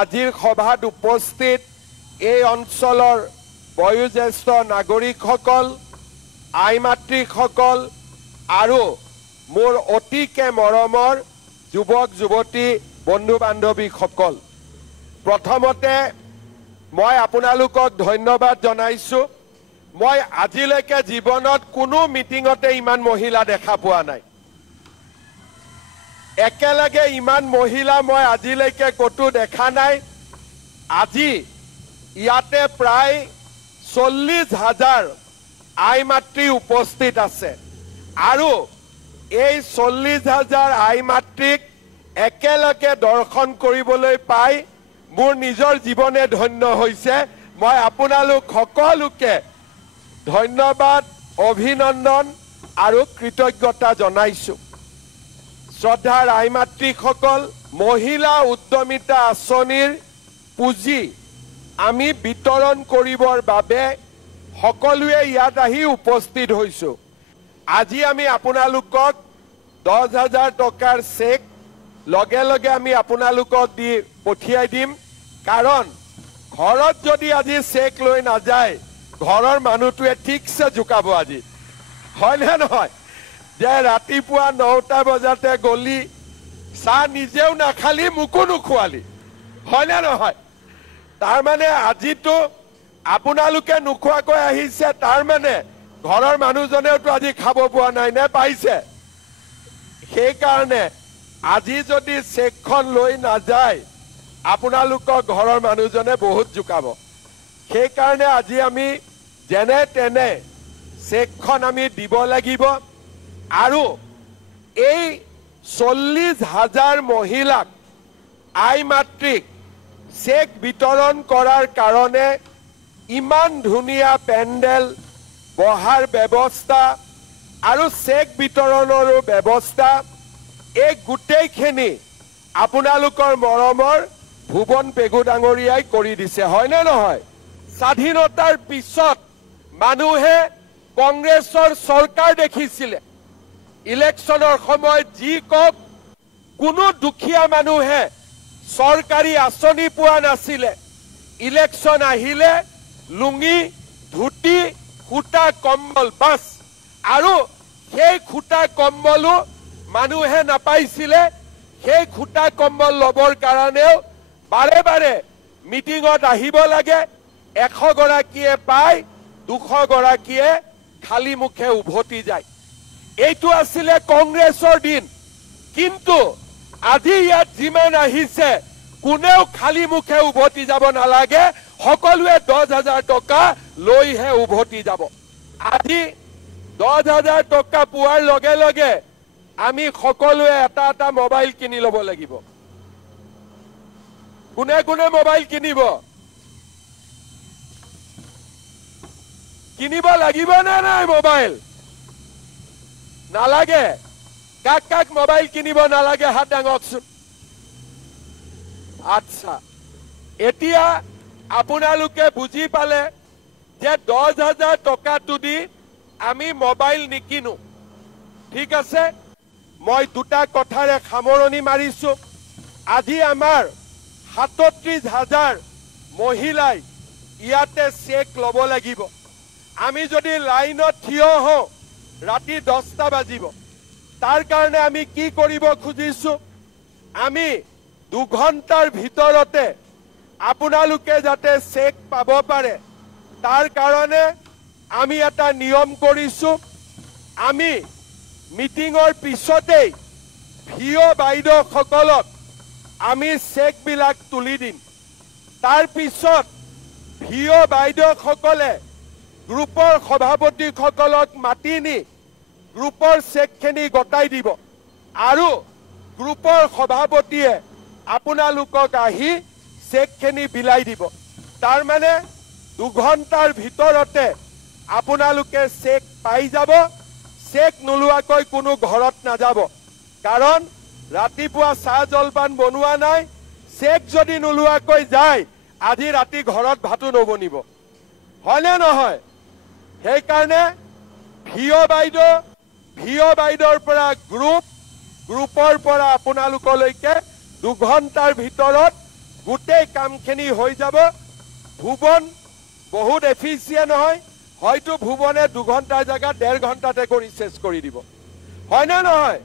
আজিৰ সভাত উপস্থিত এই অঞ্চলৰ বয়োজ্যেষ্ঠ নাগৰিকসকল, আই মাতৃসকল আৰু মোৰ অতিকে মৰমৰ যুৱক যুৱতী বন্ধু বান্ধৱীসকল, প্ৰথমতে মই আপোনালোকক ধন্যবাদ জনাইছোঁ। মই আজিলৈকে জীৱনত কোনো মিটিঙতে ইমান মহিলা দেখা পোৱা নাই। একেলগে ইমান মহিলা মই আজিলৈকে কতো দেখা নাই। আজি ইয়াতে প্ৰায় 40,000 আই মাতৃ উপস্থিত আছে আৰু এই 40,000 আই মাতৃক একেলগে দৰ্শন কৰিবলৈ পাই মোৰ নিজৰ জীৱনে ধন্য হৈছে। মই আপোনালোক সকলোকে ধন্যবাদ, অভিনন্দন আৰু কৃতজ্ঞতা জনাইছোঁ। শ্ৰদ্ধাৰ আই মাতৃসকল, মহিলা উদ্যমিতা আঁচনিৰ পুঁজি আমি বিতৰণ কৰিবৰ বাবে সকলোৱে ইয়াত আহি উপস্থিত হৈছোঁ। আজি আমি আপোনালোকক 10,000 টকাৰ চেক লগে লগে আমি আপোনালোকক দি পঠিয়াই দিম, কাৰণ ঘৰত যদি আজি চেক লৈ নাযায় ঘৰৰ মানুহটোৱে ঠিকছে জোকাব আজি, হয়নে নহয়? যে ৰাতিপুৱা 9টা বজাতে গলি চাহ নিজেও নাখালি মোকো নোখোৱালি, হয়নে নহয়? তাৰমানে আজিতো আপোনালোকে নোখোৱাকৈ আহিছে, তাৰমানে ঘৰৰ মানুহজনেওতো আজি খাব পোৱা নাই নে পাইছে? সেইকাৰণে আজি যদি চেকখন লৈ নাযায় আপোনালোকৰ ঘৰৰ মানুহজনে বহুত জোকাব। সেইকাৰণে আজি আমি যেনে তেনে চেকখন আমি দিব লাগিব আৰু এই 40,000 মহিলাক আই মাতৃক চেক বিতৰণ কৰাৰ কাৰণে ইমান ধুনীয়া পেণ্ডেল বহাৰ ব্যৱস্থা আৰু চেক বিতৰণৰো ব্যৱস্থা, এই গোটেইখিনি আপোনালোকৰ মৰমৰ ভুৱন পেগু ডাঙৰীয়াই কৰি দিছে, হয়নে নহয়? স্বাধীনতাৰ পিছত মানুহে কংগ্ৰেছৰ চৰকাৰ দেখিছিলে। ইলেকশ্যনৰ সময়ত যি কওক, কোনো দুখীয়া মানুহে চৰকাৰী আঁচনি পোৱা নাছিলে। ইলেকশ্যন আহিলে লুঙি, ধুতি, সূতা কম্বল বাছ, আৰু সেই সূতা কম্বলো মানুহে নাপাইছিলে। সেই সূতা কম্বল ল'বৰ কাৰণেও বাৰে বাৰে মিটিঙত আহিব লাগে। 100 গৰাকীয়ে পায়, 200 গৰাকীয়ে খালী মুখে উভতি যায়। এইটো আছিলে কংগ্ৰেছৰ দিন। কিন্তু আজি ইয়াত যিমান আহিছে কোনেও খালী মুখে উভতি যাব নালাগে, সকলোৱে 10,000 টকা লৈহে উভতি যাব। আজি 10,000 টকা পোৱাৰ লগে লগে আমি সকলোৱে এটা এটা মোবাইল কিনি ল'ব লাগিব। কোনে কোনে মোবাইল কিনিব? কিনিব লাগিব নে নাই মোবাইল? নালাগে? কাক কাক মোবাইল কিনিব নালাগে হাত দাঙকচোন। আচ্ছা, এতিয়া আপোনালোকে বুজি পালে যে 10,000 টকাটো দি আমি মোবাইল নিকিনো। ঠিক আছে, মই দুটা কথাৰে সামৰণি মাৰিছোঁ। আজি আমাৰ 37,000 মহিলাই ইয়াতে চেক ল'ব লাগিব। আমি যদি লাইনত থিয় হওঁ ৰাতি 10টা বাজিব। তাৰ কাৰণে আমি কি কৰিব খুজিছোঁ? আমি 2 ঘণ্টাৰ ভিতৰতে আপোনালোকে যাতে চেক পাব পাৰে তাৰ কাৰণে আমি এটা নিয়ম কৰিছোঁ। আমি মিটিঙৰ পিছতেই ভিঅ বাইদেউসকলক আমি চেকবিলাক তুলি দিম। তাৰ পিছত ভিঅ বাইদেউসকলে গ্ৰুপৰ সভাপতিসকলক মাতি নি গ্ৰুপৰ চেকখিনি গতাই দিব আৰু গ্ৰুপৰ সভাপতিয়ে আপোনালোকক আহি চেকখিনি বিলাই দিব। তাৰমানে 2 ঘণ্টাৰ ভিতৰতে আপোনালোকে চেক পাই যাব। চেক নোলোৱাকৈ কোনো ঘৰত নাযাব, কাৰণ ৰাতিপুৱা চাহ জলপান বনোৱা নাই। চেক যদি নোলোৱাকৈ যায় আজি ৰাতি ঘৰত ভাতো নবনিব, হয়নে নহয়? সেইকাৰণে ভিঅ বাইদেউৰ পৰা গ্ৰুপৰ পৰা আপোনালোকলৈকে 2 ঘণ্টাৰ ভিতৰত গোটেই কামখিনি হৈ যাব ভুৱন বহুত এফিচিয়েণ্ট হয় হয়তো ভুৱনে 2 ঘণ্টাৰ জায়গা 1.5 ঘণ্টাতে কৰি শেষ কৰি দিব হয় না নহয়